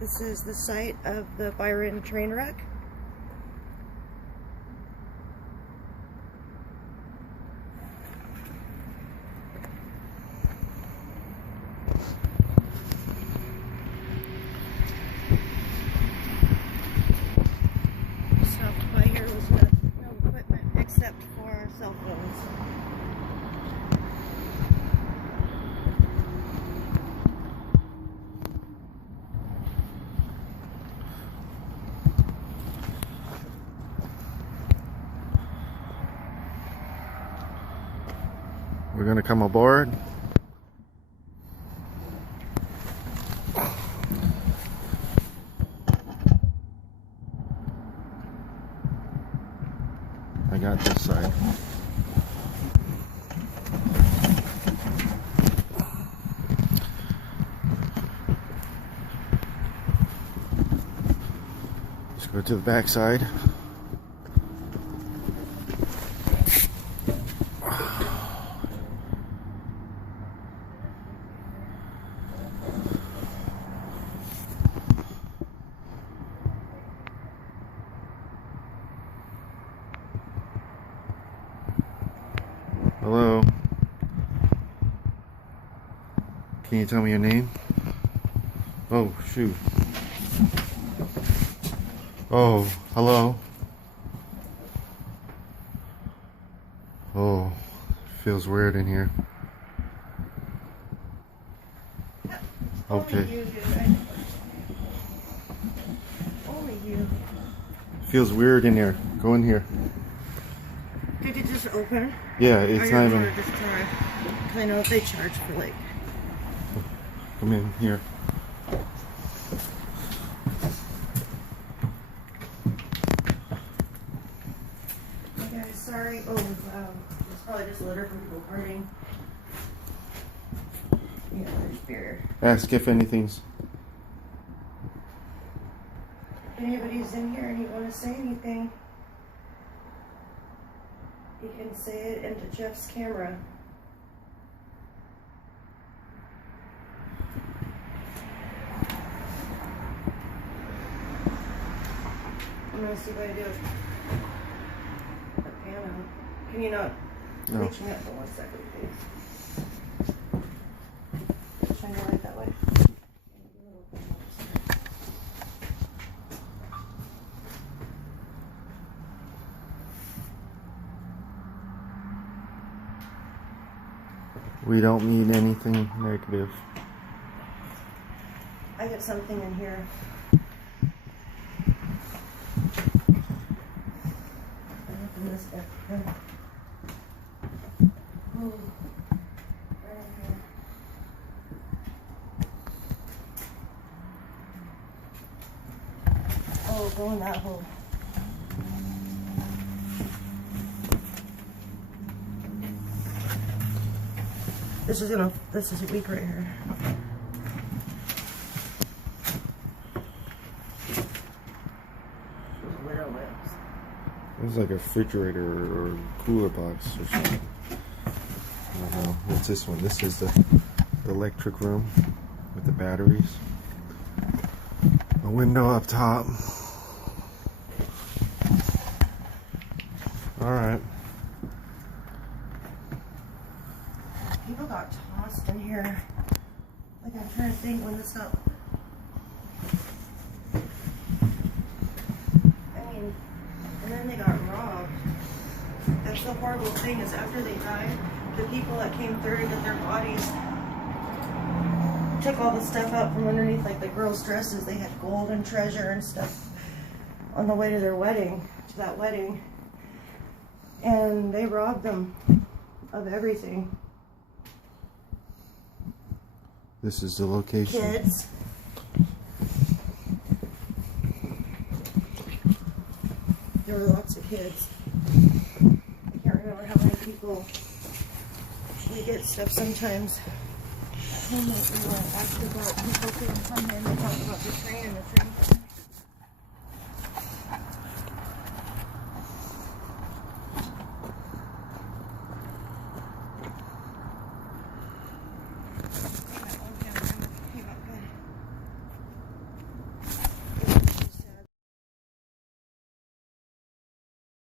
This is the site of the Byron train wreck. Stopped by here was no equipment except for cell phones. We're gonna come aboard. I got this side. Let's go to the back side. Hello. Can you tell me your name? Oh, shoot. Oh, hello. Oh, feels weird in here. Okay. Only you, dude. Only you. Feels weird in here. Go in here. Did you just open? Yeah, it's not even. Just try. 'Cause I know if they charge for like. Come in here. Okay, sorry. Oh, it's probably just litter from people partying. Yeah, there's beer. Ask if anything's. If anybody's in here and you want to say anything, you can say it into Jeff's camera. I'm gonna see what I do with the piano. Can you not reach me up for 1 second, please? Shine your light that way. We don't need anything negative. I got something in here. Open this up. Oh, right here. Oh, go in that hole. This is a week right here. It's like a refrigerator or cooler box or something. I don't know. What's this one? This is the electric room with the batteries. A window up top. Alright. People got tossed in here. Like, I'm trying to think when this got. I mean, and then they got robbed. That's the horrible thing, is after they died, the people that came through to get their bodies took all the stuff out from underneath, like the girls' dresses. They had gold and treasure and stuff on the way to their wedding, to that wedding. And they robbed them of everything. This is the location. Kids. There were lots of kids. I can't remember how many people. We get stuff sometimes. When we were asked about people couldn't come in, they thought